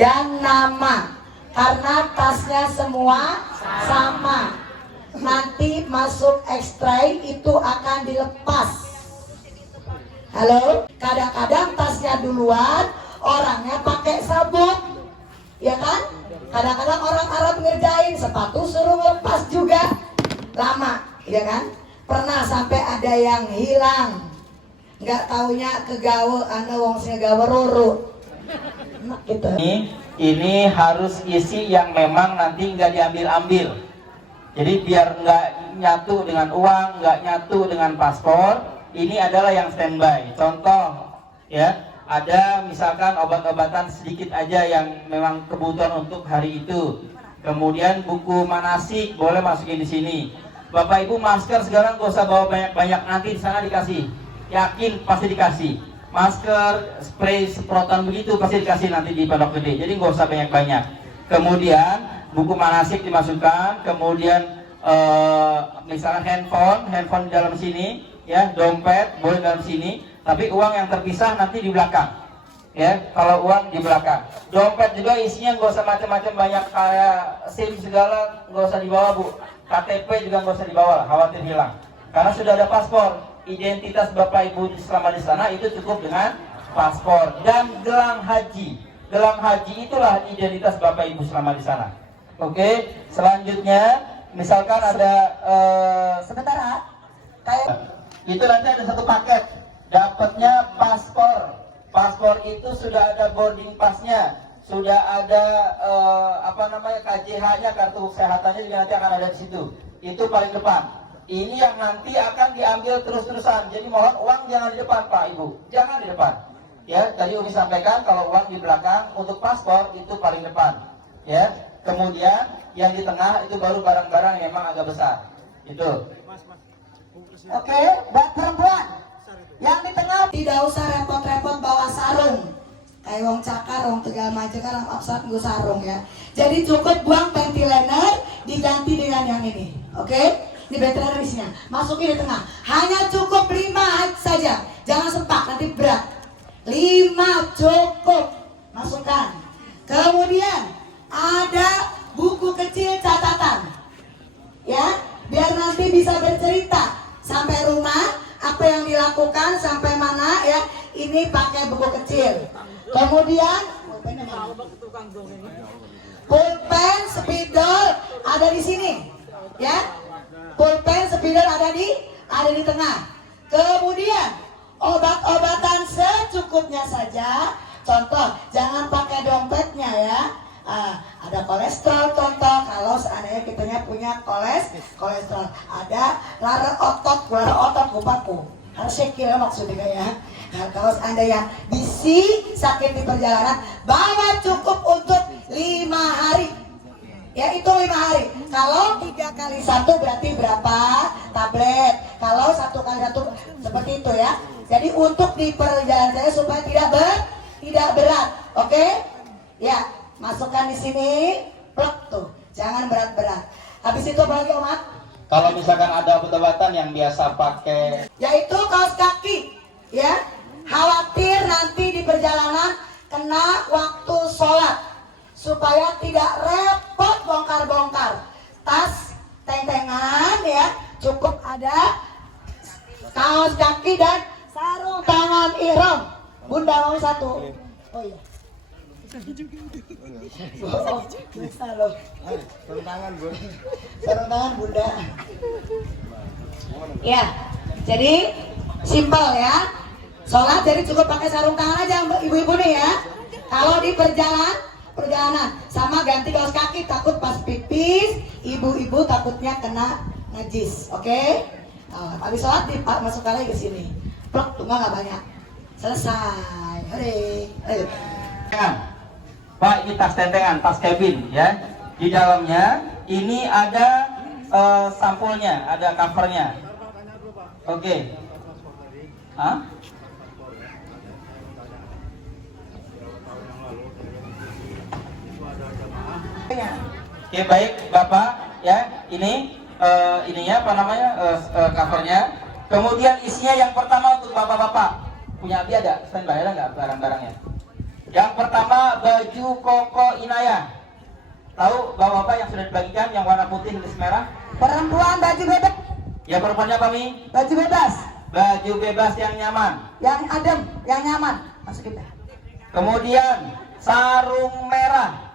dan nama, karena tasnya semua sama. Nanti masuk ekstrai itu akan dilepas. Halo, kadang-kadang tasnya duluan, orangnya pakai sabuk, ya kan? Kadang-kadang orang Arab ngerjain sepatu suruh lepas juga, lama, ya kan? Pernah sampai ada yang hilang, nggak taunya kegawe, wong sing gawe roro. Nah, gitu. Ini harus isi yang memang nanti nggak diambil-ambil. Jadi biar nggak nyatu dengan uang, nggak nyatu dengan paspor. Ini adalah yang standby. Contoh, ya, ada misalkan obat-obatan sedikit aja yang memang kebutuhan untuk hari itu. Kemudian buku manasik boleh masukin di sini. Bapak Ibu, masker sekarang gak usah bawa banyak-banyak, nanti di sana dikasih. Yakin pasti dikasih. Masker, spray, semprotan begitu pasti dikasih nanti di Pondok Gede. Jadi nggak usah banyak-banyak. Kemudian buku manasik dimasukkan. Kemudian misalnya handphone di dalam sini, ya, dompet boleh dalam sini. Tapi uang yang terpisah nanti di belakang. Ya, kalau uang di belakang. Dompet juga isinya nggak usah macam-macam banyak kayak SIM segala nggak usah dibawa, Bu. KTP juga nggak usah dibawa, khawatir hilang. Karena sudah ada paspor. Identitas Bapak Ibu selama di sana itu cukup dengan paspor dan gelang haji. Gelang haji itulah identitas Bapak Ibu selama di sana. Oke, selanjutnya misalkan ada Sebentar, kayak itu nanti ada satu paket, dapatnya paspor. Paspor itu sudah ada boarding passnya, sudah ada KJH-nya, kartu kesehatannya juga nanti akan ada di situ. Itu paling depan. Ini yang nanti akan diambil terus-terusan. Jadi mohon uang jangan di depan, Pak Ibu, jangan di depan. Ya, tadi Umi sampaikan kalau uang di belakang, untuk paspor itu paling depan. Ya, kemudian yang di tengah itu baru barang-barang yang memang agak besar. Itu. oke, buat perempuan yang di tengah tidak usah repot-repot bawa sarung. Kayak wong Cakar, wong Tegal Maja kan absat gue sarung ya. Jadi cukup buang panty liner diganti dengan yang ini. Oke? Ini battery isinya, masukin di tengah. Hanya cukup 5 saja, jangan sempak nanti berat. 5 cukup, masukkan. Kemudian ada buku kecil catatan, ya, biar nanti bisa bercerita sampai rumah apa yang dilakukan sampai mana ya. Ini pakai buku kecil. Kemudian pulpen, spidol ada di sini, ya. Pulpen, spidol ada di tengah. Kemudian obat-obatan secukupnya saja. Contoh, jangan pakai dompetnya ya. Ada kolesterol contoh, kalau seandainya kitanya punya kolesterol. Ada lara otot kupaku. Harus sekil maksudnya ya. Nah, kalau seandainya bisi sakit di perjalanan, bawa cukup untuk 5 hari. Ya, itu 5 hari. Kalau 3 kali 1 berarti berapa tablet? Kalau 1 kali 1 seperti itu ya. Jadi untuk di perjalanan saya supaya tidak berat. Oke? Ya, masukkan di sini. Plek tuh. Jangan berat-berat. Habis itu apa lagi, Omat? Kalau misalkan ada obat-obatan yang biasa pakai, yaitu kaos kaki. Ya. Khawatir nanti di perjalanan kena waktu sholat. Supaya tidak repot bongkar-bongkar. Tas, tentengan ya, cukup ada kaos kaki dan sarung tangan ihram. Bunda mau 1. Oh iya. Oh, bisa loh. Sarung tangan, Bu. Sarung tangan Bunda. Ya, jadi simpel ya. Sholat jadi cukup pakai sarung tangan aja ibu-ibu nih ya. Kalau di perjalanan sama ganti kaos kaki, takut pas pipis ibu-ibu takutnya kena najis. Oke? Habis sholat masukkan lagi ke sini. Plok, tunggu nggak banyak. Selesai. Ayo. Pak, ini tas tentengan, tas cabin ya. Di dalamnya ini ada sampulnya, ada covernya. Oke. Hah? Oke, baik Bapak ya, ini ininya apa namanya covernya. Kemudian isinya yang pertama untuk bapak-bapak punya Abi ada standby ada nggak barang-barangnya? Yang pertama baju koko inayah. Tahu bapak-bapak yang sudah dibagikan yang warna putih tulis merah? Perempuan baju bebas. Ya perempuannya apa Mi? Baju bebas. Baju bebas yang nyaman. Yang adem, yang nyaman. Masukin deh. Kemudian sarung merah.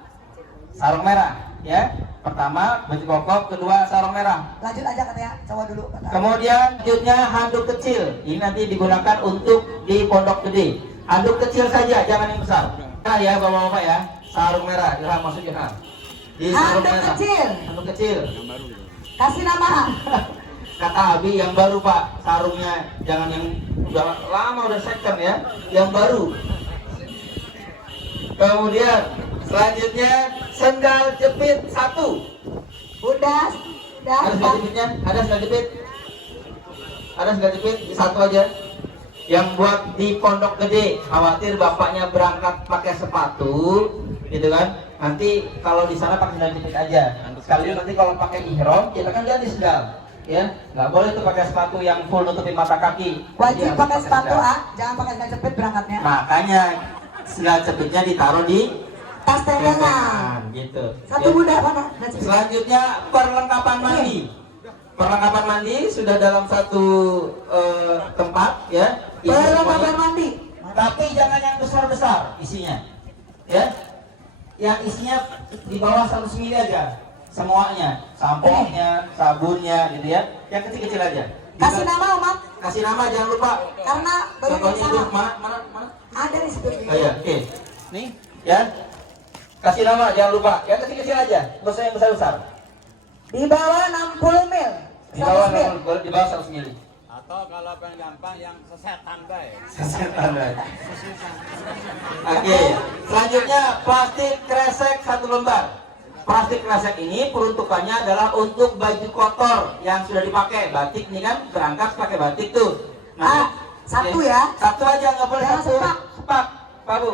Sarung merah, ya. Pertama baju koko, kedua sarung merah. Lanjut aja katanya, cowok dulu. Kata. Kemudian selanjutnya handuk kecil. Ini nanti digunakan untuk di pondok gede. Handuk kecil saja, jangan yang besar. Nah ya bapak-bapak ya, sarung merah. Ilham masuk Ilham. Di sarung Handuk merah. kecil. Handuk kecil. Kasih nama. Kata Abi yang baru Pak, sarungnya jangan yang udah lama udah second ya, yang baru. Kemudian selanjutnya sendal jepit 1. Udah. Ada sendal jepitnya? Ada sendal jepit? Ada sendal jepit? 1 aja. Yang buat di pondok gede, khawatir bapaknya berangkat pakai sepatu, gitu kan? Nanti kalau di sana pakai sendal jepit aja. Sekali nanti kalau pakai ihram, kita kan ganti sendal. Ya, nggak boleh tuh pakai sepatu yang full nutupin mata kaki. Wajib Jadi pakai harus sepatu sendal. jangan pakai sendal jepit berangkatnya. Makanya sendal jepitnya ditaruh di Tas tendangan. tendangan, gitu. Satu Ya. bunda mana? Selanjutnya perlengkapan mandi. Perlengkapan mandi sudah dalam satu tempat ya. Isi Perlengkapan semuanya. mandi. Tapi jangan yang besar-besar isinya. Ya. Yang isinya di bawah 100 ml aja. Semuanya, sampo-nya, sabunnya gitu ya. Yang kecil-kecil aja. Kasih nama Umat. Kasih nama jangan lupa. Karena baru Contohnya itu sama. mana? Ada di situ. Oh iya, oke. Nih, ya. Kasih nama jangan lupa. Yang kecil-kecil aja, nggak usah yang besar-besar. Di bawah 60 mil. Di bawah 100 mil. di bawah 100 ml. Atau kalau pengen gampang yang sesetan baik. Oke, selanjutnya plastik kresek 1 lembar. Plastik kresek ini peruntukannya adalah untuk baju kotor yang sudah dipakai. Batik ini kan berangkat pakai batik tuh. Satu oke. ya. Satu aja nggak boleh Jangan satu. sepak. Sepak, Pak Bu.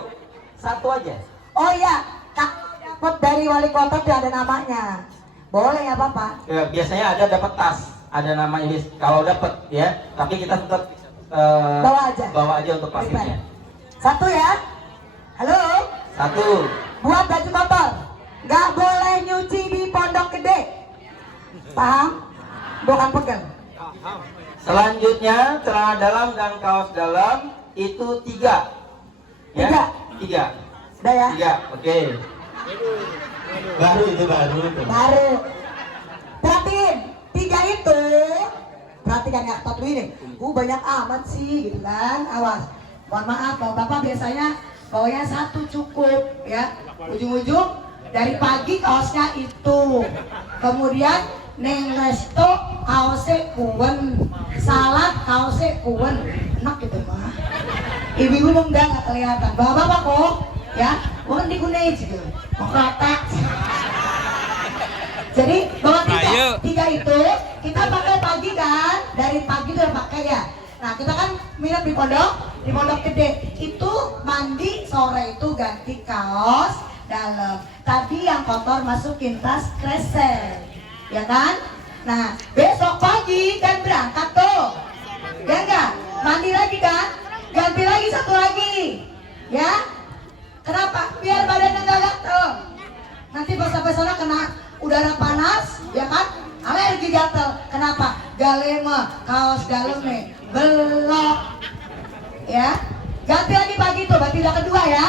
Satu aja. Oh iya, Kak dapat dari wali kota tuh ada namanya. Boleh ya Bapak? Ya, biasanya ada dapat tas, ada nama ini kalau dapat ya. Tapi kita tetap Bawa aja. untuk plastiknya. Satu ya. Halo. Satu. Buat baju kotor. Nggak boleh nyuci di pondok gede. Paham? Bukan pegel. Selanjutnya celana dalam dan kaos dalam itu 3. Tiga. 3. Udah ya? 3. Oke. Baru itu. Baru. Perhatiin. 3 itu. Perhatikan ya, top ini. Banyak amat sih gitu kan. Awas. Mohon maaf, kalau Bapak biasanya bawanya 1 cukup ya. Ujung-ujung dari pagi kaosnya itu. Kemudian neng resto kaosnya kuwen. Salad kaosnya kuwen. Enak gitu mah. Ibu-ibu enggak kelihatan. Bapak-bapak kok ya, bukan digunain gitu. Kok rata. Jadi bawa 3 itu kita pakai pagi kan, dari pagi udah pakai ya. Nah kita kan minum di pondok gede itu mandi sore itu ganti kaos dalam. Tadi yang kotor masukin tas kresek, ya kan? Nah besok pagi kan berangkat tuh, ya enggak? Mandi lagi kan? Ganti lagi 1 lagi, ya? Kenapa? Biar badannya nggak gatel. Nanti pas sampai sana kena udara panas, ya kan? Alergi gatel. Kenapa? Galema, kaos dalamnya belok. Ya. Ganti lagi pagi tuh, berarti udah kedua ya.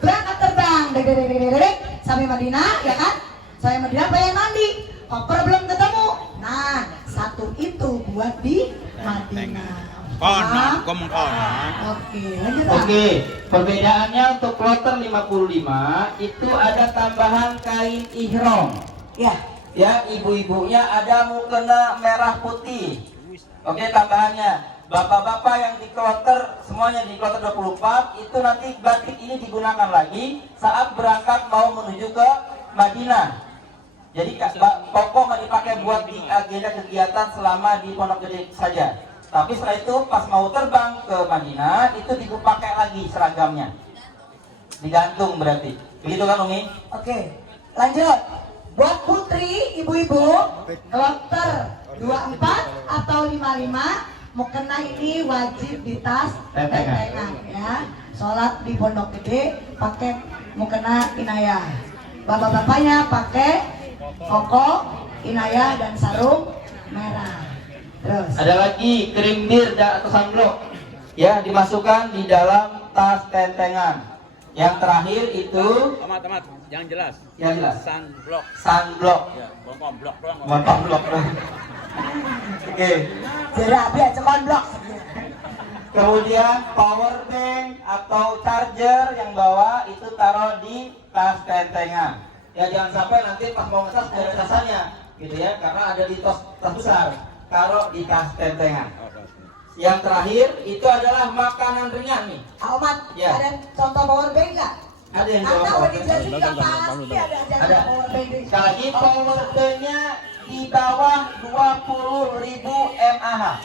Berangkat terbang, dek, sampai Madinah, ya kan? Sampai Madinah pengen mandi, koper belum ketemu. Nah, 1 itu buat di Madinah. Konon, konon. Oke, lanjut. Oke, perbedaannya untuk kloter 55 itu ada tambahan kain ihram. Ya. Ya, ibu-ibunya ada mukena merah putih. Oke, tambahannya. Bapak-bapak yang di kloter, semuanya di kloter 24, itu nanti batik ini digunakan lagi saat berangkat mau menuju ke Madinah. Jadi pokok nggak dipakai buat di agenda kegiatan selama di Pondok Gede saja. Tapi setelah itu pas mau terbang ke Madinah, itu dipakai lagi seragamnya. Digantung berarti. Begitu kan Umi? Oke, lanjut. Buat putri, ibu-ibu, kloter 24 atau 55, mukena ini wajib di tas tentengan ya. Sholat di Pondok Gede pakai mukena Inayah. Bapak-bapaknya pakai koko, Inayah dan sarung merah. Terus Ada lagi krim bir atau sunblock ya, dimasukkan di dalam tas tentengan. Yang terakhir itu Amat, yang jelas. yang jelas Sunblock. sunblock. Ya, blok doang. Montong blok. Oke. jadi abi aja konblok. Kemudian power bank atau charger yang bawa itu taruh di tas tentengan. Ya jangan sampai nanti pas mau ngesas ada casannya, gitu ya, karena ada di tas besar. Taruh di tas tentengan. Yang terakhir itu adalah makanan ringan nih. Ahmad, Ya. ada contoh power bank nggak? Ada yang Atau bawa power udah bank. dijelasin nggak pasti ada Ada. power bank. Sekali lagi power banknya di bawah 20.000 mAh.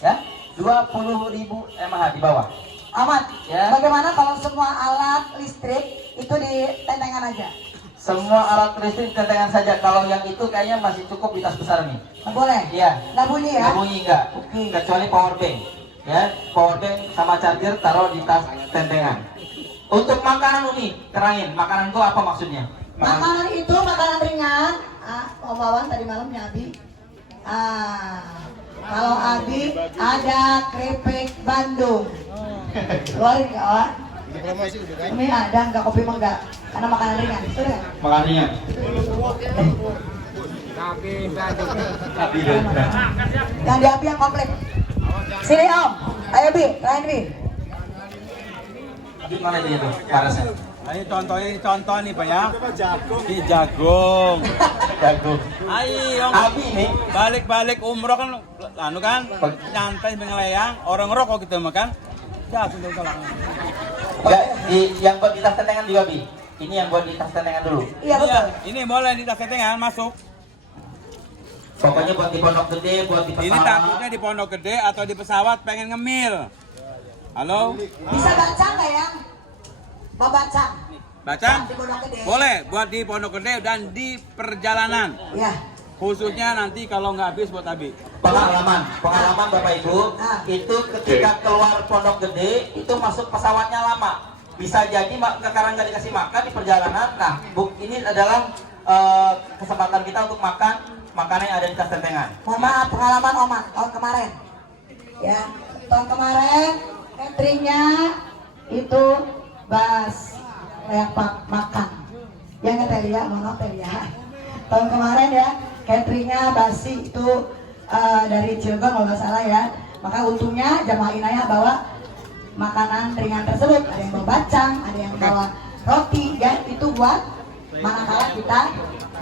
Ya, 20.000 mAh di bawah. Ahmad, Ya. bagaimana kalau semua alat listrik itu di tentengan aja? Semua alat listrik tentengan saja. Kalau yang itu kayaknya masih cukup di tas besar nih. Nggak boleh? Iya. Nggak bunyi ya? Nggak bunyi enggak. Oke. Kecuali power bank. Ya, power bank sama charger taruh di tas tentengan. Untuk makanan nih, terangin. Makanan itu apa maksudnya? Makanan itu makanan ringan. Om Wawan tadi malamnya Abi. Kalau Abi ada keripik Bandung. Keluarin nggak, Wak? Ini ada nggak kopi mah nggak? Karena makanan ringan. Sudah. Makanannya. Yang di Abi yang komplit. Sini Om. Ayo Bi, lain Bi. Gimana dia tuh? Parasnya. Nah, ini contoh nih Pak ya. Ini jagung. Jagung. Ayo, Abi nih. balik umroh kan, anu kan, nyantai mengelayang, orang ngerokok gitu makan. Jagung tuh salah. Enggak, yang buat di tas tentengan juga, Bi. Ini yang buat di tas tentengan dulu. Iya betul. Ini boleh di tas ketengan masuk. Pokoknya buat di pondok gede, buat di pesawat. Ini takutnya di pondok gede atau di pesawat pengen ngemil. Halo? Bisa baca nggak ya? Mau baca? Baca? Di Pondok Gede. Boleh buat di pondok gede dan di perjalanan. Ya. Khususnya nanti kalau nggak habis buat Abi. Pengalaman Bapak Ibu, itu ketika keluar pondok gede itu masuk pesawatnya lama. Bisa jadi karena nggak dikasih makan di perjalanan. Nah, ini adalah kesempatan kita untuk makan makanan yang ada di tas tentengan. Mohon maaf, pengalaman Oma tahun kemarin. Ya, tahun kemarin cateringnya itu bas kayak makan. Ya nggak teh ya, mohon maaf ya. Tahun kemarin ya cateringnya basi itu dari Cilegon kalau nggak salah ya. Maka untungnya jamaah Inayah bawa makanan ringan tersebut. Ada yang bawa bacang, ada yang bawa roti ya. Itu buat manakala kita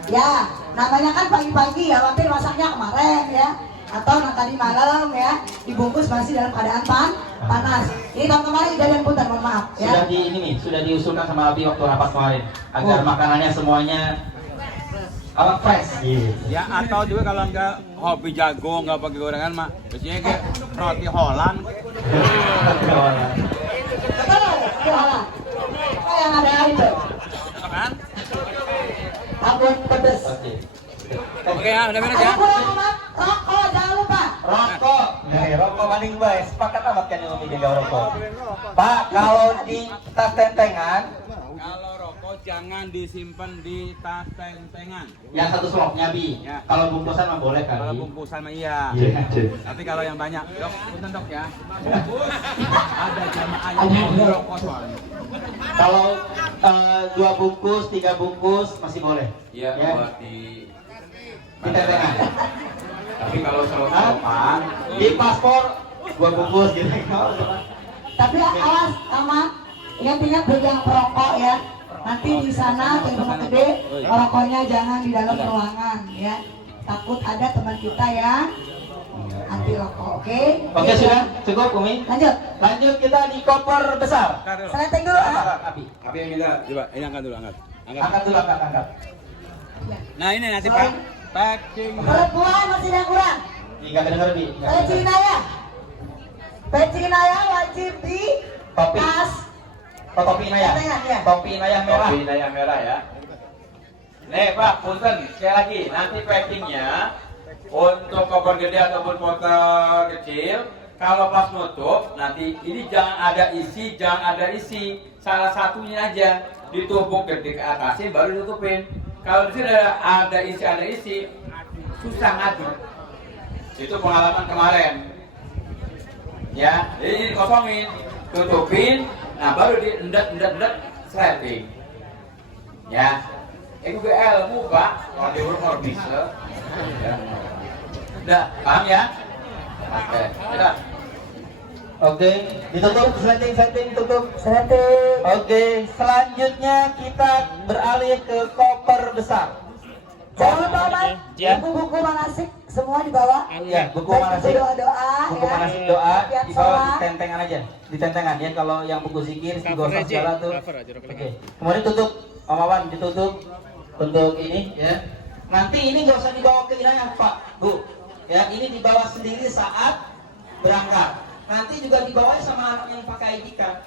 ya namanya kan pagi-pagi ya, hampir masaknya kemarin ya, atau tadi malam ya, dibungkus masih dalam keadaan panas. Ini tahun kemarin kejadian punten, mohon maaf ya. Sudah diusulkan sama Abi waktu rapat kemarin agar makanannya semuanya fresh. Ya atau juga kalau nggak hobi jagung nggak pakai gorengan mah biasanya kayak roti Holland. Betul, jualan. Apa yang ada itu? Kan? Abon pedes. Oke ya, udah beres ya. Ada kurang umat, rokok jangan lupa. Rokok, rokok maning bae. Sepakat amat kan yang ngomongin rokok. Pak, kalau di tas tentengan, Kalau rokok jangan disimpan di tas tentengan. yang satu slopnya Bi. Ya. Kalau bungkusan mah boleh kan? Kalau Bi? bungkusan mah iya. Iya. Tapi kalau yang banyak, dok, punten dok ya. Ada jamaah yang mau rokok soalnya. Kalau 2 bungkus, 3 bungkus masih boleh. Iya, Ya. buat di Di tentengan. tapi kalau Hah? selopan Di paspor 2 bungkus gitu. Tapi awas aman, ingat-ingat pegang perokok ya. Nanti di sana di rumah gede, rokoknya jangan di dalam ruangan ya. Takut ada teman kita yang anti rokok, oke? Oke, sudah cukup Umi. Lanjut. Lanjut kita di koper besar. Seleteng dulu ah. Abi. Tapi yang kita coba, ini angkat dulu, angkat. Angkat dulu, angkat. Nah ini nanti Pak, packing. Perempuan masih ada yang kurang. Enggak kedengar Bi. Peci Inayah. Peci Inayah wajib di Topi. tas. Oh, topi Inayah. Tentengan, ya. Topi Inayah merah. kopi yang merah ya. Nih Pak, punten sekali lagi nanti packingnya untuk koper gede ataupun koper kecil. Kalau pas nutup nanti ini jangan ada isi, salah satunya aja. ditumpuk ke atasnya baru ditutupin. Kalau di sini ada isi, susah ngatur. Itu pengalaman kemarin. Ya, jadi ini dikosongin, tutupin, nah baru diendet slapping. Ya, itu ke ilmu Pak, kalau di rumah bisa. Ya. Udah, paham ya? Oke, udah. Oke, ditutup, setting, tutup. Setting. Oke, selanjutnya kita beralih ke koper besar. Jangan lupa Mas, Ya. buku-buku manasik semua dibawa. Ya, buku Baik manasik. doa-doa Buku ya. manasik doa Tiap di bawah di sholat. tentengan aja, di tentengan ya. Kalau yang buku zikir, istighosah segala tuh. Oke, kemudian tutup, Om Wawan ditutup untuk ini ya. Nanti ini nggak usah dibawa ke inayah Pak, Bu. Ya, ini dibawa sendiri saat berangkat. Nanti juga dibawain sama anak yang pakai ID card.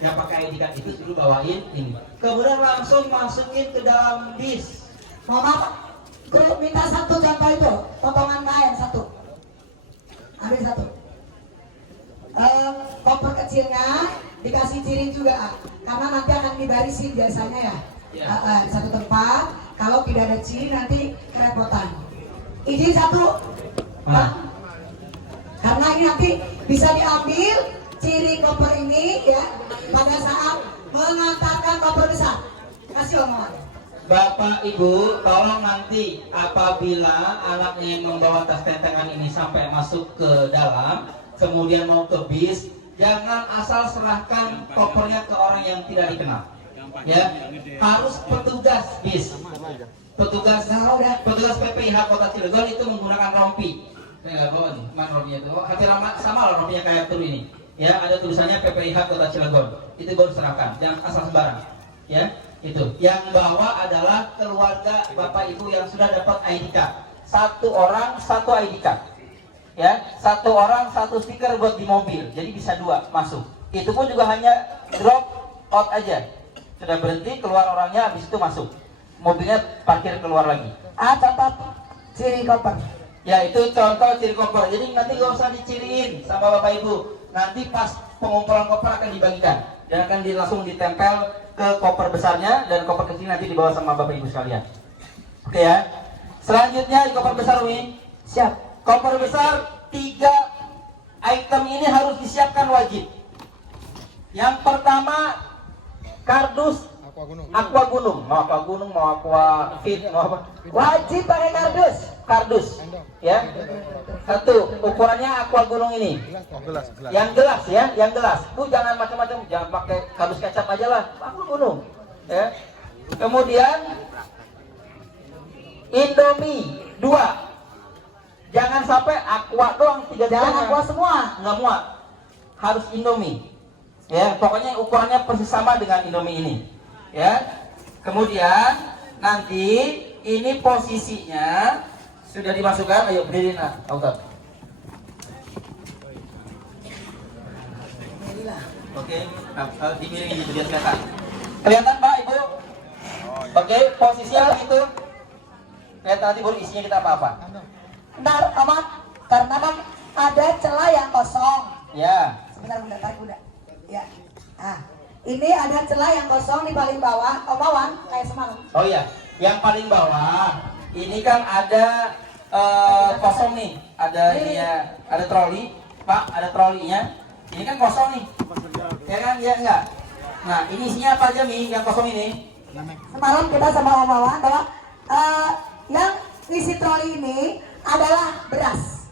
Yang pakai ID card itu dulu bawain ini. Kemudian langsung masukin ke dalam bis. Mohon maaf, guru minta satu contoh itu, potongan kain satu. Ambil satu. Koper kecilnya dikasih ciri juga, karena nanti akan dibarisin biasanya ya. Ya. Di satu tempat, kalau tidak ada ciri nanti kerepotan. Izin satu, Pak. Karena ini nanti bisa diambil ciri koper ini ya pada saat mengantarkan koper besar. Kasih Om Wawan. Bapak Ibu, tolong nanti apabila anaknya yang membawa tas tentengan ini sampai masuk ke dalam, kemudian mau ke bis, jangan asal serahkan kopernya ke orang yang tidak dikenal. Ya, harus petugas bis, petugas PPIH Kota Cilegon itu menggunakan rompi. Saya nggak bawa nih, mana rompinya itu? Hati ramah sama lah rompinya kayak tur ini. Ya, ada tulisannya PPIH Kota Cilegon. Itu baru serahkan, jangan asal sembarang. Ya, itu. Yang bawa adalah keluarga Bapak Ibu yang sudah dapat ID card. Satu orang satu ID card. Ya, satu orang satu stiker buat di mobil. Jadi bisa dua masuk. Itu pun juga hanya drop out aja. Sudah berhenti, keluar orangnya, habis itu masuk. Mobilnya parkir keluar lagi. Contoh ciri koper. Ya, itu contoh ciri koper. Jadi nanti gak usah diciriin sama Bapak Ibu. Nanti pas pengumpulan koper akan dibagikan dan akan langsung ditempel ke koper besarnya, dan koper kecil nanti dibawa sama Bapak Ibu sekalian. Oke ya. Selanjutnya di koper besar Umi. Siap. Koper besar 3 item ini harus disiapkan wajib. Yang pertama kardus aqua gunung, mau aqua fit, mau apa? Wajib pakai kardus. Kardus, ya. Satu, ukurannya aqua gunung ini. Yang gelas ya, yang gelas. Bu jangan macam-macam, jangan pakai kardus kecap aja lah, aqua gunung. Ya. Kemudian Indomie 2. Jangan sampai aqua doang 3 Jangan aqua semua. nggak muat. Harus Indomie. Ya, pokoknya ukurannya persis sama dengan Indomie ini. Ya. Kemudian nanti ini posisinya sudah dimasukkan. Ayo berdiri nak, Ustaz. Oke, dimiring gitu biar kelihatan. Kelihatan Pak, Ibu? Oke, posisinya itu. Kelihatan nanti baru isinya kita apa-apa. Bentar, amat. Karena kan ada celah yang kosong. Ya. Sebentar, tarik udah. Ya. Nah, ini ada celah yang kosong di paling bawah. Om Wawan, kayak semalam. Oh iya, yang paling bawah ini kan ada kosong nih, ada ini ya, ada troli, Pak, ada trolinya. Ini kan kosong nih, ya kan, ya enggak. Nah, ini isinya apa aja nih, yang kosong ini? Semalam kita sama Om Wawan bahwa yang isi troli ini adalah beras.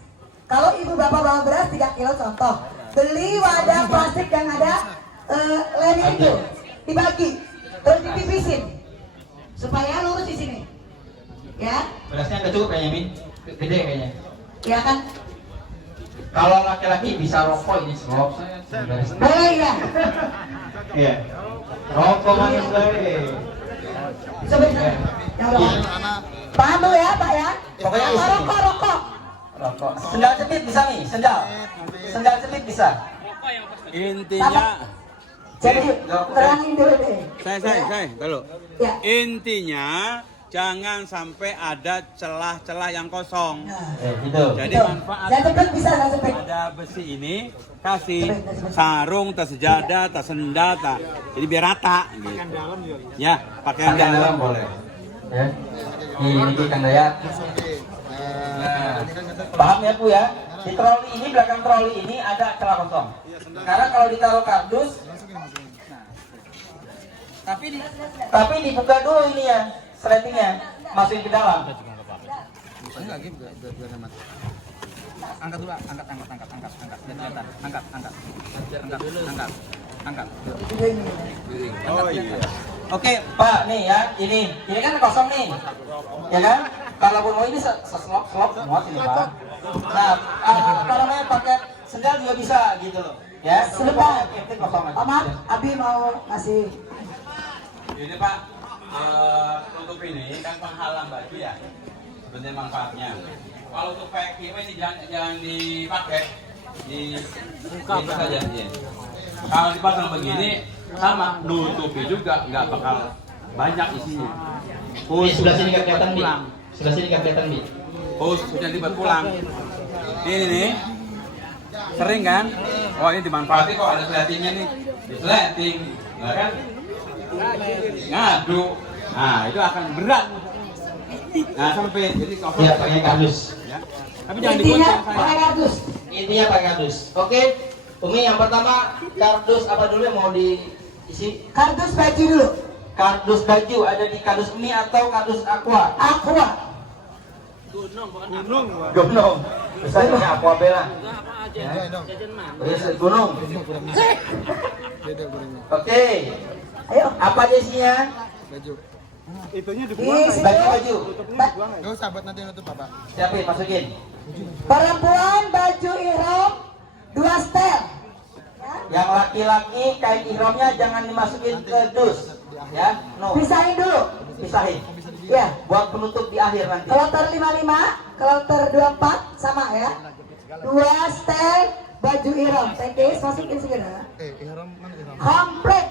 Kalau ibu bapak bawa beras 3 kilo contoh, beli wadah plastik yang ada lem itu, dibagi, terus dipipisin supaya lurus di sini. Ya, Berasnya nggak cukup kayaknya, Min. Gede kayaknya. ya kan? Kalau laki-laki bisa rokok ini serok. Boleh ya. Iya. Rokok manis lagi. Sebentar. Ya udah. Paham dulu ya, Pak ya. Pokoknya isi. Rokok. Rokok. Sendal jepit bisa nih, sendal. Sendal jepit bisa. Intinya, Jadi terangin dulu deh. saya, kalau Ya. intinya jangan sampai ada celah-celah yang kosong. Nah, Gitu. Jadi itu. manfaat Saya cepet bisa, saya cepet. ada besi ini kasih sarung, tas sejadah, tas sendal, jadi biar rata. Gitu. Ya, pakaian Pakaian dalam dalam. boleh. Ya. Ini Kang Dayat. Nah, paham ya Bu ya? Di troli ini, belakang troli ini ada celah kosong. Karena kalau ditaruh kardus, tapi dibuka dulu ini ya, sletingnya, masukin ke dalam. Angkat dulu, angkat, angkat. Oh iya. Oke Pak, nih ya, ini kan kosong nih, ya kan? Kalau mau ini selop semua sini Pak. Nah, apa namanya pakai sendal juga bisa gitu loh, ya? Sebentar. Itu kosong aja. Pak Mat, Abi mau ngasih. Ini Pak, untuk ini kan penghalang baju ya, sebenarnya manfaatnya. Kalau untuk pakai ini jangan dipakai, di buka saja. Ya. Kalau dipasang begini sama nutupi juga nggak bakal banyak isinya. Di sebelah sini nggak kelihatan Bi. Sebelah sini nggak kelihatan Bi. Khususnya dibuat pulang. Ini nih, sering kan? Oh ini dimanfaatkan kok ada sletingnya nih, di sleting, nah kan? Ngadu, nah itu akan berat. Nah sampai jadi kosong. Ya pakai kardus. Ya. Tapi jangan Intinya digoncang saya. pakai kardus. Intinya pakai kardus. Oke, Umi yang pertama kardus apa dulu yang mau diisi? Kardus baju dulu. Kardus baju ada di kardus mie atau kardus aqua? Aqua. Gunung. Misalnya aqua bella. Ya, gunung. Oke. Ayo. Apa aja isinya? Isi Baju. Gak usah buat nanti nutup Bapak. Siapin, masukin. perempuan baju ihram 2 setel. Ya. Yang laki-laki kain ihramnya jangan dimasukin ke dus. Ya, no. Pisahin dulu. Pisahin. Ya. Buat penutup di akhir nanti. Kloter 55, kloter 24 sama ya. 2 setel baju ihram. Tekis masukin segera. Ihram mana ihram? Komplit.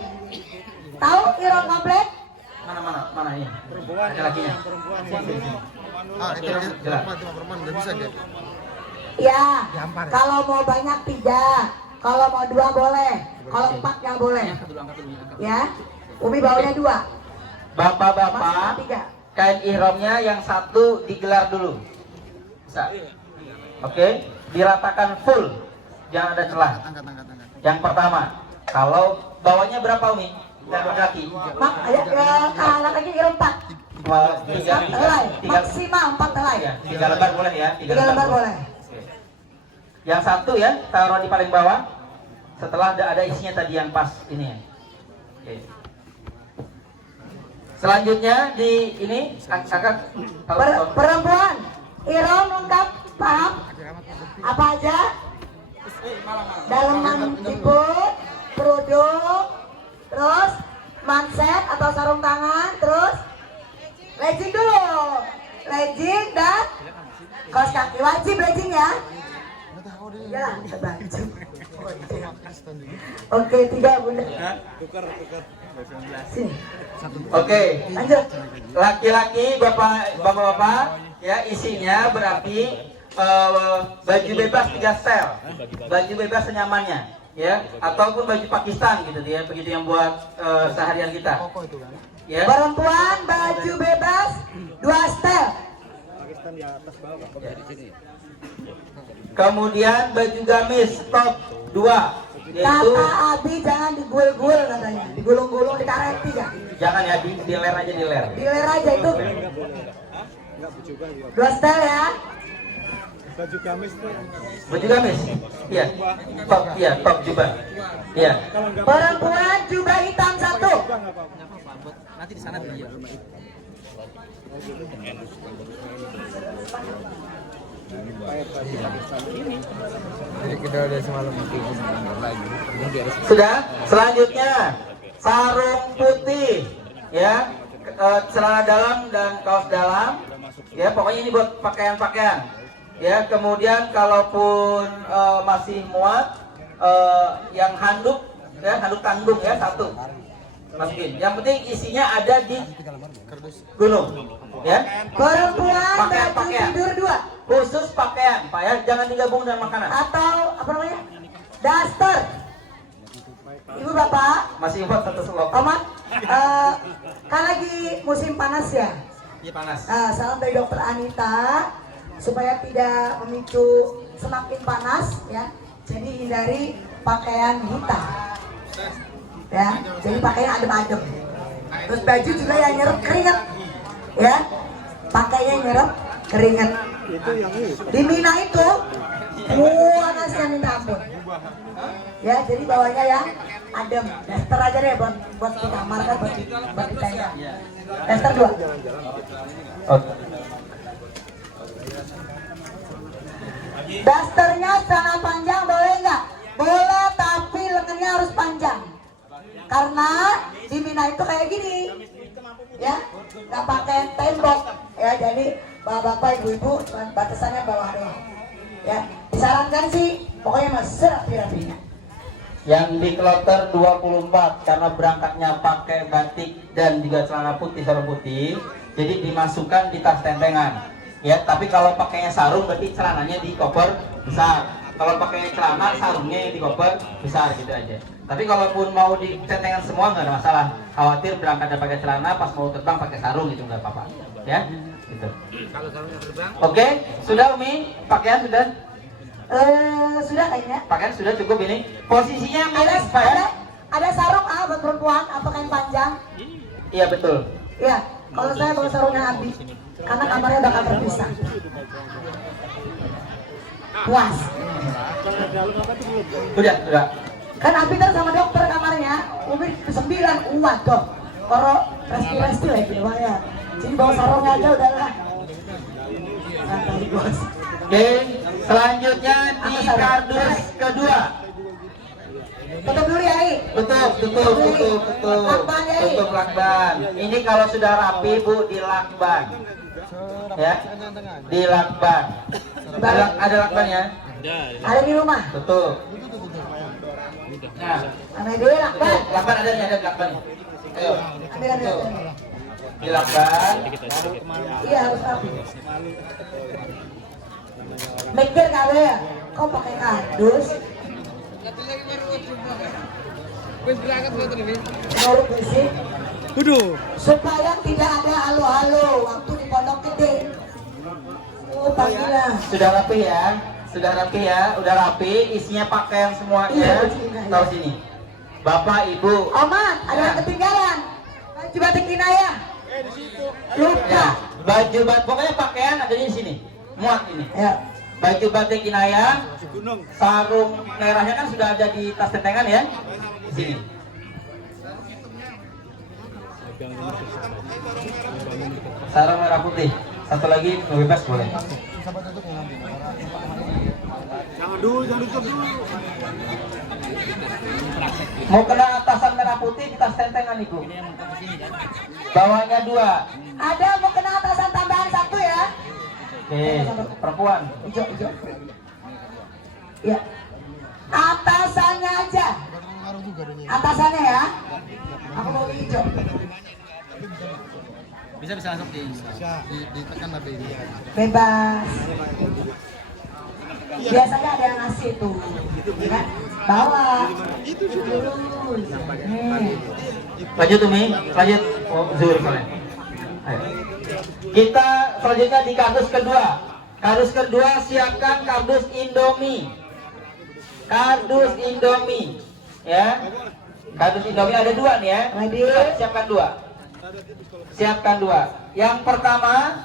Tahu ihram komplit? Mana ini? Laki-lakinya. Ah, itu perempuan udah bisa dia. Ya. Kalau mau banyak 3, kalau mau 2 boleh, kalau 4 nggak boleh. Ya. Umi baunya 2. Bapak-bapak, 3. kain ihramnya yang satu digelar dulu. Bisa. Oke, diratakan full. Jangan ada celah. Angkat. Yang pertama, kalau bawahnya berapa Umi? Yang laki-laki. Mak, anak lagi ihram 4. 4 helai, maksimal 4 helai. Ya, 3 lembar boleh ya. 3 lembar boleh. Oke. Yang satu ya, taruh di paling bawah. Setelah ada isinya tadi yang pas ini ya. Oke. Selanjutnya di ini angkat Perempuan ihram lengkap, paham? Apa aja? Daleman siput, kerudung, terus manset atau sarung tangan, terus legging dulu, legging dan kaos kaki wajib legging ya. Iyalah, kita baju. Oke, 3 bunda. Sini. Oke. Lanjut. Laki-laki, bapak-bapak, ya isinya berarti baju bebas 3 setel, baju bebas senyamannya, ya, ataupun baju Pakistan gitu ya, begitu yang buat seharian kita. Ya. Perempuan baju bebas 2 setel. Kemudian baju gamis top 2, yaitu Kata Abi jangan digul-gul katanya, digulung-gulung, dikareti ya. jangan ya, diler aja diler. Diler aja itu. 2 setel ya. Baju gamis, iya, top jubah, iya. Perempuan jubah hitam 1. Nanti di sana dia. Jadi kita udah semalam lagi. Sudah, selanjutnya sarung putih, ya, celana dalam dan kaos dalam, ya, pokoknya ini buat pakaian-pakaian, ya. Kemudian kalaupun masih muat, yang handuk, ya, handuk tanggung ya 1, masukin. Yang penting isinya ada di gunung, Ya. Perempuan baju Pakaian. tidur 2 Khusus pakaian, Pak ya, jangan digabung dengan makanan. atau apa namanya? Daster. Ibu bapak, Masih buat satu slot. Omat, kan lagi musim panas ya. Ini panas. Salam dari Dokter Anita supaya tidak memicu semakin panas ya. Jadi hindari pakaian hitam. Ya, jadi pakaian adem-adem. Terus baju juga yang nyerap keringat. Ya, pakainya nyerap keringat. Di Mina itu panasnya minta ampun. Ya, jadi bawahnya yang adem. Daster aja deh buat di kamar kan buat di tenda. Daster 2. Oke. Dasternya celana panjang boleh nggak? Boleh, tapi lengannya harus panjang. Karena di Mina itu kayak gini, ya, nggak pakai tembok, ya. Jadi bapak-bapak, ibu-ibu, batasannya bawah doang. Ya, disarankan sih, pokoknya masih rapi-rapinya. Yang di kloter 24 karena berangkatnya pakai batik dan juga celana putih sarung putih, jadi dimasukkan di tas tentengan. Ya, tapi kalau pakainya sarung berarti celananya di koper besar. Kalau pakainya celana, sarungnya yang di koper besar gitu aja. Tapi kalaupun mau di tentengan semua nggak ada masalah. Khawatir berangkat dan pakai celana, pas mau terbang pakai sarung itu nggak apa-apa. Ya, gitu. Oke, sudah Umi, pakaian sudah. Sudah kayaknya. Pakaian sudah cukup ini. Posisinya yang Ada, miris, Pak ya? ada sarung buat perempuan atau kain panjang. Iya betul. Iya, kalau saya bawa sarungnya Abi, karena kamarnya bakal terpisah. Puas. Sudah. Kan Abi kan sama dokter kamarnya, Umi 9, waduh. Kalau resti lagi ya. Jadi bawa sarungnya aja udahlah. Santai bos. Oke, selanjutnya di kardus kedua. Tutup dulu ya, I. Tutup. Lakban ya, I. Tutup lakban. Ini kalau sudah rapi Bu, di lakban. Ya, di lakban. Ada lakbannya? Ada di rumah. Tutup. Nah, Ambil dulu lakban. lakban ada lakban. Ayo, Ambil. di lakban. Iya harus rapi. Mikir kali ya, kau pakai kardus. Menurut sih, supaya tidak ada halo-halo waktu di Pondok Gede. Oh, panggilan. Sudah rapi ya? Udah rapi, isinya pakaian semuanya. Iya, iya. Taruh sini. Bapak, Ibu. Oman, ada yang ketinggalan. Baju batik Kinaya. Lupa. Ya, baju batik, pokoknya pakaian ada di sini. Muat ini. Ya. Baju batik Kinaya, sarung merahnya kan sudah ada di tas tentengan ya. Di sini. Sarung merah putih. Satu lagi bebas boleh. Jangan ditutup dulu. Mau kena atasan merah putih di tas tentengan Ibu. Bawahnya 2. Ada mau kena atasan tambahan 1 ya? Oke, perempuan. Hijau. Ya. Atasannya aja. Atasannya ya. Aku mau hijau. Bisa langsung Ditekan tapi ini. Bebas. Biasanya ada yang ngasih tuh, ya kan? Bawa. Lanjut Umi, lanjut. Oh, Zuhur soalnya. Ayo. Kita selanjutnya di kardus kedua. Kardus kedua siapkan kardus Indomie. Kardus Indomie, ya. Kardus Indomie ada 2 nih ya. Siapkan 2. Siapkan 2. Yang pertama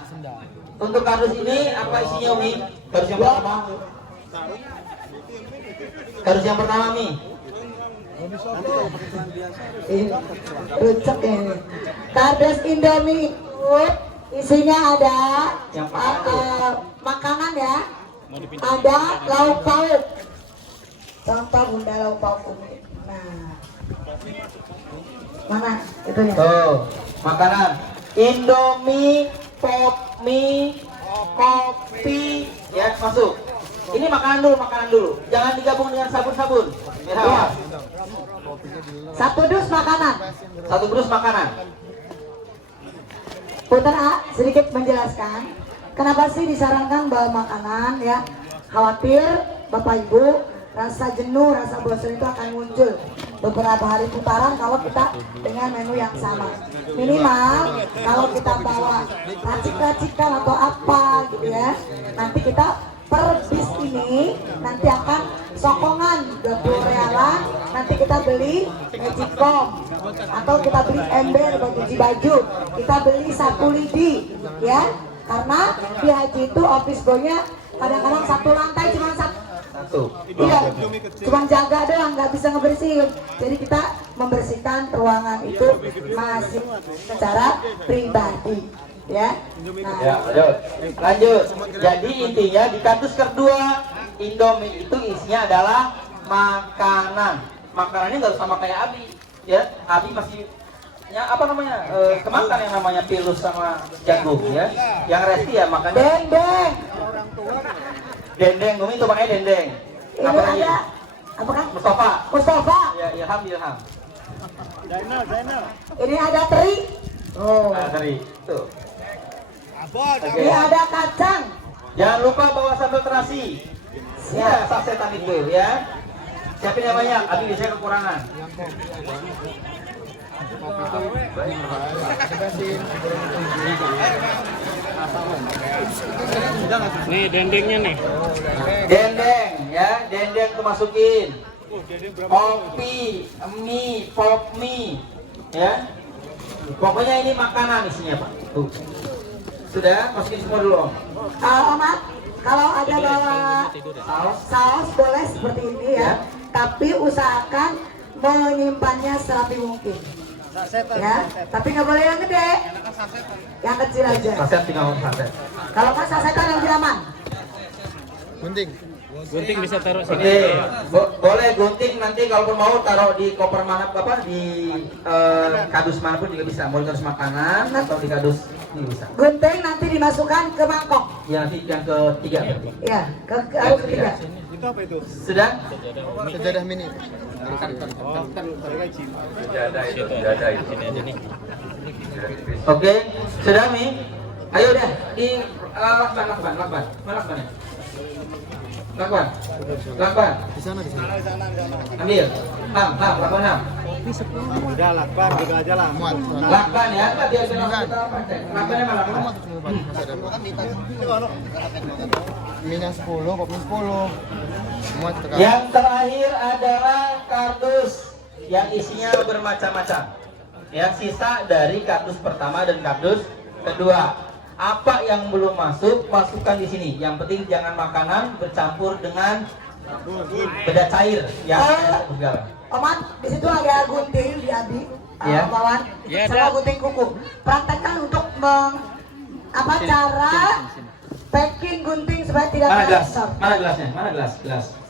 untuk kardus ini apa isinya Umi? Kardus yang pertama. Kardus yang pertama Mi. Rucek ini. Kardus Indomie isinya ada Yang makanan ya. Ada lauk pauk. Contoh bunda lauk pauk Umi. Nah, mana itunya? Tuh, makanan Indomie, pop mie, kopi, ya masuk. Ini makanan dulu. Jangan digabung dengan sabun-sabun. Ya. 1 dus makanan. 1 dus makanan. Punten sedikit menjelaskan kenapa sih disarankan bawa makanan ya. Khawatir Bapak Ibu rasa jenuh, rasa bosan itu akan muncul beberapa hari putaran kalau kita dengan menu yang sama. Minimal kalau kita bawa racik-racikan atau apa gitu ya, nanti kita per bis ini nanti akan sokongan 20 realan, nanti kita beli magicom atau kita beli ember buat cuci baju, kita beli sapu lidi ya, karena di haji itu office boy-nya kadang-kadang satu lantai cuma satu, iya, cuma jaga doang, nggak bisa ngebersihin. Jadi kita membersihkan ruangan itu masih secara pribadi ya. Nah, Ya, lanjut. Jadi intinya di kardus kedua Indomie itu isinya adalah makanan. Makanannya nggak sama kayak Abi, ya. Abi masih ya apa namanya kemakan yang namanya pilus sama jagung ya. Yang resti ya makannya dendeng. dendeng. Gumi itu makanya dendeng. Ini Apa lagi? ada apakah? Mustafa. Mustafa. Ya, Ilham. Ini ada teri. Oh. Nah, tadi tuh. Oke. Ini ada kacang. Jangan lupa bawa sambal terasi. Ya, sasetan itu ya. Siapin yang banyak, Abi bisa kekurangan. Nih dendengnya nih. Dendeng ya, dendeng tuh masukin. Kopi, mie, pop mie ya. Pokoknya ini makanan isinya Pak. Tuh. Sudah, masukin semua dulu Om. Omat, kalau ada bawa saus boleh seperti ini ya, tapi usahakan menyimpannya serapi mungkin. Ya, tapi nggak boleh yang gede, yang kecil aja. Saset tinggal saset. Kalau nggak sasetan yang lebih aman. Gunting. Gunting bisa taruh Oke, sini. boleh gunting nanti kalau mau taruh di koper mana apa di kardus manapun juga bisa. Mau di kardus makanan atau di kardus ini bisa. Gunting nanti dimasukkan ke mangkok. Ya nanti yang ketiga berarti. Ya, harus ketiga. Sudah? Sejadah mini. Oke, sudah Mi? Ayo deh di lakban ya. Lakban. Di sana. Ambil. Lakban. Udah lakban gitu aja lah. Muat. Lakban ya, enggak biar kita praktek. Lakbannya mana lakban? Mina 10, kopi 10. Muat tekan. Yang terakhir adalah kardus yang isinya bermacam-macam. Ya, sisa dari kardus pertama dan kardus kedua. Apa yang belum masuk, masukkan di sini. Yang penting jangan makanan bercampur dengan beda cair yang segala. Omat, di situ ada gunting di Abi, Ya. Pawan, Ya, sama ada. gunting kuku. Praktekkan untuk cara packing gunting supaya tidak Mana gelas? besar. Mana gelasnya? Mana gelas?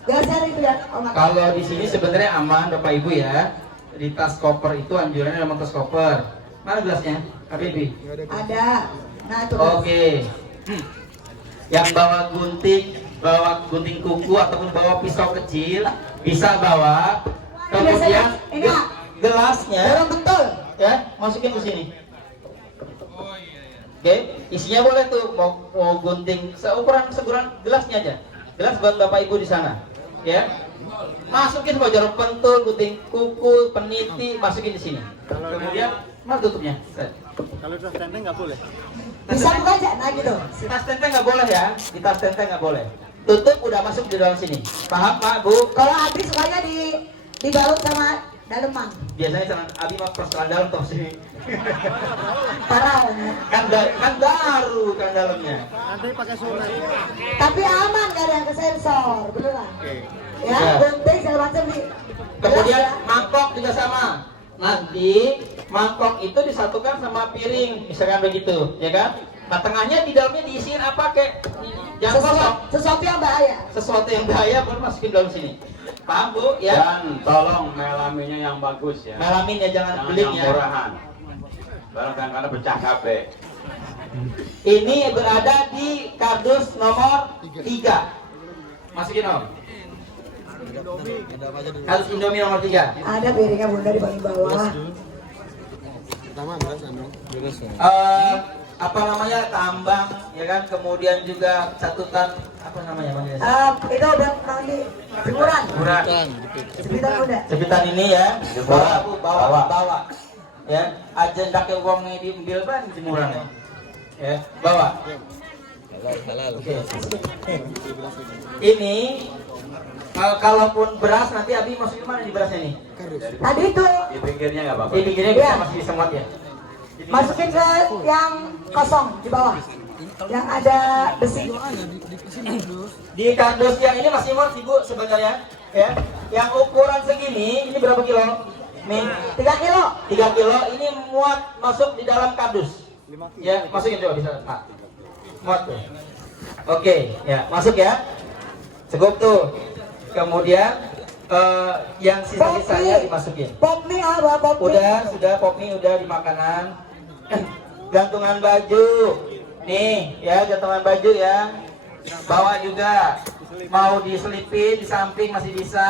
Gelasnya itu ya, Omat. Kalau di sini sebenarnya aman Bapak Ibu ya. Di tas koper itu anjurannya memang tas koper. Mana gelasnya? Habibi. Ada. Nah itu. Oke. Yang bawa gunting kuku ataupun bawa pisau kecil bisa bawa. Kemudian Ini, gelasnya dalam betul. ya masukin ke sini. Oke, isinya boleh tuh mau gunting seukuran gelasnya aja. Gelas buat Bapak Ibu di sana. Ya. Masukin semua jarum pentul, gunting kuku, peniti, masukin di sini. Kemudian mana tutupnya? Kalau udah standing nggak boleh. Bisa buka aja, nah gitu. Di tas tenteng nggak boleh ya, di tas tenteng nggak boleh. Tutup udah masuk di dalam sini. Paham Pak Bu? Kalau Abi sukanya dibalut sama daleman. Biasanya sama Abi mah pas celana dalam top sini. Parah banget. Kan baru kan dalamnya. Nanti pakai sunat. Tapi aman, gak ada yang kesensor, beneran. Ya, Ya. gunting segala macam di. Kemudian Jelas, ya. mangkok juga sama. Nanti mangkok itu disatukan sama piring, misalkan begitu, ya kan? Nah tengahnya di dalamnya diisiin apa kek? Jangan kosong. Sesuatu yang bahaya. Sesuatu yang bahaya baru masukin dalam sini. Paham Bu? Ya. Dan tolong melaminnya yang bagus ya. Melamin ya, jangan Jangan beling yang ya. murahan. Barang kadang-kadang pecah kabeh. Ini berada di kardus nomor 3. Masukin Om. Kardus Indomie nomor 3. Ada piringnya bunda di paling bawah. Pertama beras dong. Beras. Apa namanya, tambang, ya kan, kemudian juga catatan apa namanya Bang Yas? Itu buat mandi jemuran. Jemuran. Sepitan udah. Cepitan ini ya, bawa. Ya, agenda ke uangnya diambil ban jemuran ya. Ya, bawa. Oke. Ini kalaupun beras nanti Abi masukin mana di berasnya nih? Tadi itu Di pinggirnya nggak apa-apa. Di pinggirnya Iya. masih bisa muat ya. masukin ke yang kosong di bawah, yang ada besi. Di kardus yang ini masih muat Ibu sebenarnya, ya. Yang ukuran segini, ini berapa kilo? Nih, 3 kilo. 3 kilo ini muat masuk di dalam kardus. Ya, masukin coba bisa, Pak. Muat tuh. Oke, ya, masuk ya. Cukup tuh. Kemudian yang sisa-sisanya dimasukin. Pop mie apa pop mie? Sudah pop mie udah di makanan. Gantungan baju. Nih, ya, gantungan baju ya. Bawa juga. Mau diselipin di samping masih bisa.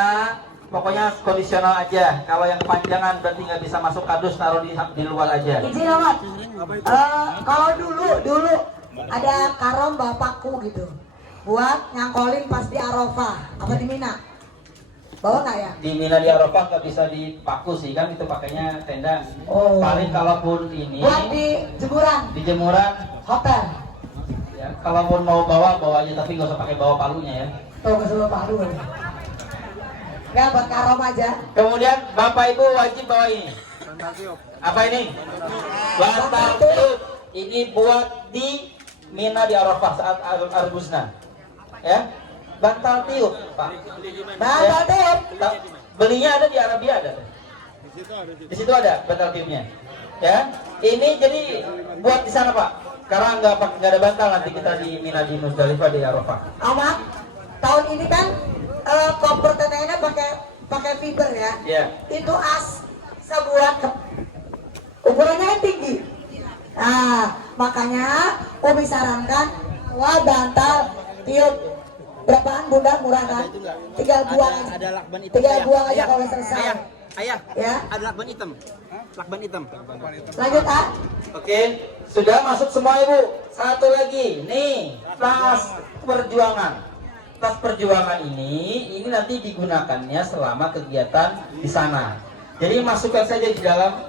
Pokoknya kondisional aja. Kalau yang kepanjangan berarti nggak bisa masuk kardus, taruh di luar aja. Izin amat. Kalau dulu ada karom bapakku gitu, buat nyangkolin pas di Arafah apa di Mina. Bawa nggak ya? Di Mina di Arafah nggak bisa dipaku sih, kan itu pakainya tenda. Oh. Paling kalaupun ini Buat di jemuran di jemuran, hotel. ya, kalaupun mau bawa aja, tapi nggak usah pakai bawa palunya ya. Tuh ke seluruh palu. Nggak, buat karom aja. Kemudian Bapak Ibu wajib bawa ini. Apa ini? Bantal tiup. Ini buat di Mina di Arafah saat Arbusna. Ya, bantal tiup, Pak. Bantal tiup. Belinya ada di Arabia ada. Di situ ada bantal tiupnya. Ya, ini jadi buat di sana Pak. Karena nggak ada bantal nanti kita di Mina di Musdalifah di Arafah. Amat. Tahun ini kan koper tetenya pakai fiber ya. Ya. Itu sebuah ukurannya kan tinggi. Nah, makanya Umi sarankan bantal tiup. Berapaan Bunda, murah kan? Tinggal buang aja. Ada lakban hitam. Tinggal buang aja kalau selesai. Ayah, Ya. ada lakban hitam. Lakban hitam. Lanjut ah. Oke, sudah masuk semua Ibu. Satu lagi, nih, tas perjuangan. Tas perjuangan ini nanti digunakannya selama kegiatan di sana. Jadi masukkan saja di dalam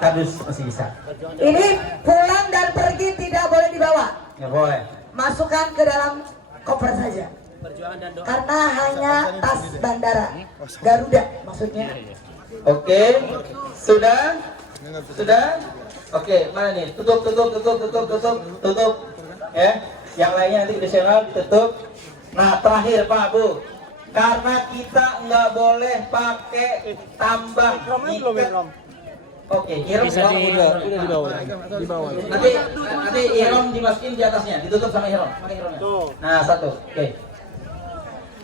kardus masih bisa. Ini pulang dan pergi tidak boleh dibawa. Nggak boleh. Masukkan ke dalam koper saja. Karena hanya tas bandara Garuda maksudnya. Oke, sudah. Oke, mana nih? Tutup. Ya, yang lainnya nanti additional ditutup. Nah, terakhir Pak Bu, karena kita nggak boleh pakai tambah ikat. Oke, ihram Bisa di bawah. Nanti ihram dimasukin di atasnya, ditutup sama ihram. Mana ihramnya? Nah, satu. Oke.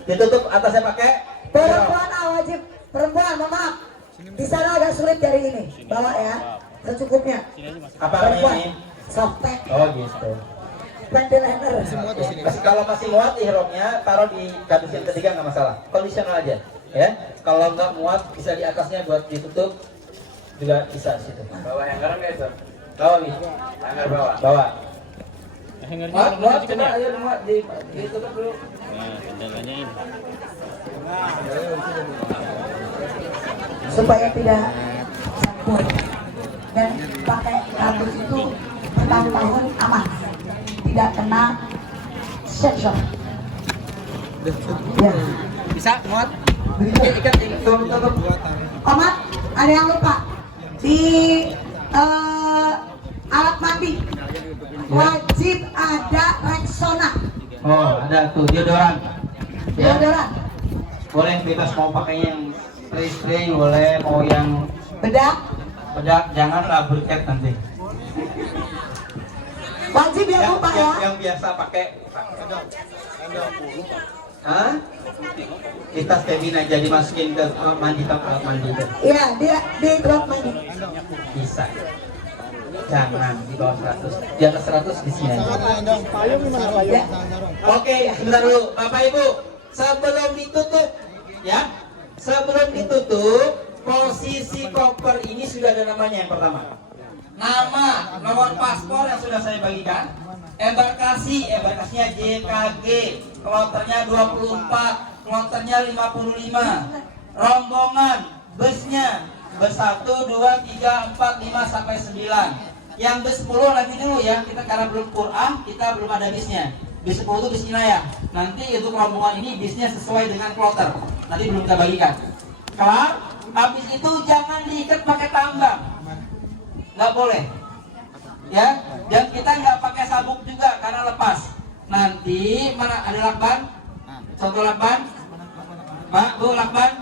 Ditutup atasnya pakai ihram. Perempuan wajib, perempuan mohon maaf. Di sana agak sulit dari ini. Bawa ya, secukupnya. Apa namanya Perempuan, ini? softpack, Oh, gitu. ventilator. Kalau masih muat ihramnya taruh di kardus yang ketiga nggak masalah. Kondisional aja, ya. Kalau nggak muat bisa di atasnya buat ditutup juga bisa di situ. Bawa hanger nggak itu? Bawa nih. Hanger bawa. Bawa. Hangernya Muat, coba ayo muat ditutup dulu. Nah, kendalanya ini. Supaya tidak campur dan pakai kardus itu bertahun-tahun aman, tidak kena shock. Ya. Bisa muat? Ikat tutup. Omat, ada yang lupa di alat mandi wajib ada Rexona Oh, ada tuh deodoran. Ya. deodoran, Boleh bebas mau pakai yang spray boleh, mau yang bedak bedak, janganlah berket nanti. wajib ya lupa ya. Yang biasa pakai. Hah? Kita stemin aja dimasukin ke mandi tempat mandi itu. Iya, dia di drop mandi. Bisa. Jangan di bawah 100. Di atas 100 di sini aja. Ya. Oke, sebentar dulu Bapak Ibu. Sebelum ditutup ya. Sebelum ditutup posisi koper ini sudah ada namanya yang pertama. Nama, nomor paspor yang sudah saya bagikan. Embarkasinya JKG, kloternya 24, kloternya 55. Rombongan, busnya, bus 1, 2, 3, 4, 5, sampai 9. Yang bus 10 nanti dulu ya, kita karena belum Quran, kita belum ada bisnya. Bis 10 itu bis inayah. Nanti untuk rombongan ini bisnya sesuai dengan kloter. Nanti belum kita bagikan. Kelar, habis itu jangan diikat pakai tambang. Nggak boleh. Ya, dan kita nggak pakai sabuk juga karena lepas. Nanti mana ada lakban? Contoh lakban? Pak, Bu, lakban?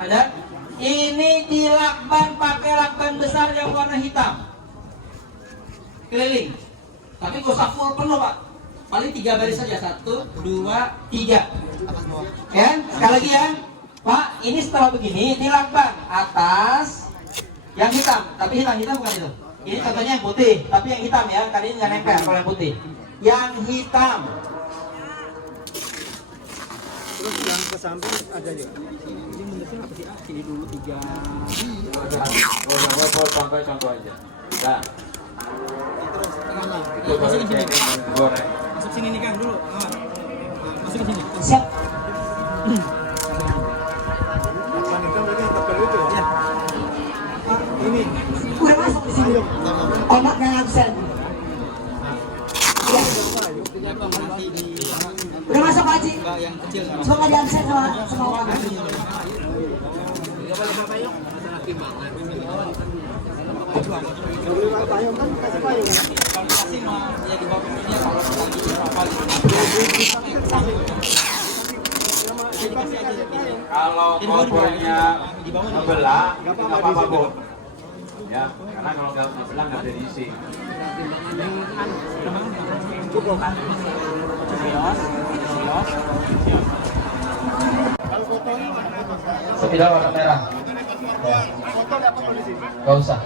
Ada? Ini di lakban pakai lakban besar yang warna hitam. Keliling. Tapi gak usah full penuh, Pak. Paling 3 baris saja. 1, 2, 3. Ya, sekali lagi ya. Pak, ini setelah begini di lakban atas yang hitam, tapi hitam bukan itu. Ini contohnya yang putih, tapi yang hitam ya, kali ini nggak nempel kalau yang putih. Yang hitam. Terus yang ke samping ada juga. Ini bentuknya apa sih? Ini dulu 3. Contoh aja. Nah, Terus tengahnya. Masukin sini. Masuk sini nih Kang dulu. Masuk ke sini. Siap. Ya. Ini. Udah masuk di sini. Omaknya absen. Ya. Udah masuk Pak Haji. Yang kecil. Cuma nggak di absen sama omak. Kalau kompornya ngebelah, nggak apa-apa, Bu. Ya, karena kalau nggak ngebelah nggak ada diisi. Spidol warna merah. Gak usah.